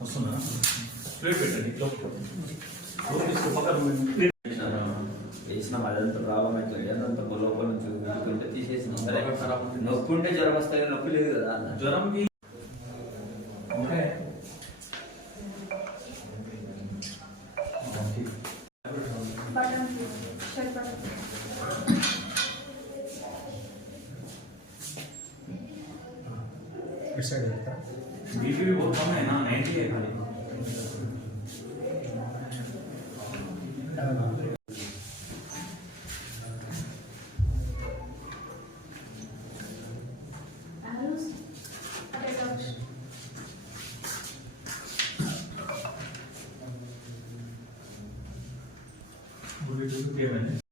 వస్తున్నా ప్లేట్ పెట్టండి లోపల లోపల వేసిన అదంతా ప్రాబ్లం అవుతుంది అదంతా లోపల నుంచి ఉంటే తీసేసిన సరే నొప్పి ఉంటే జ్వరం వస్తాయి నొప్పి లేదు కదా అన్న సైడ్ వెళ్తా बीपी भी बहुत कम है ना 90 है खाली Gracias.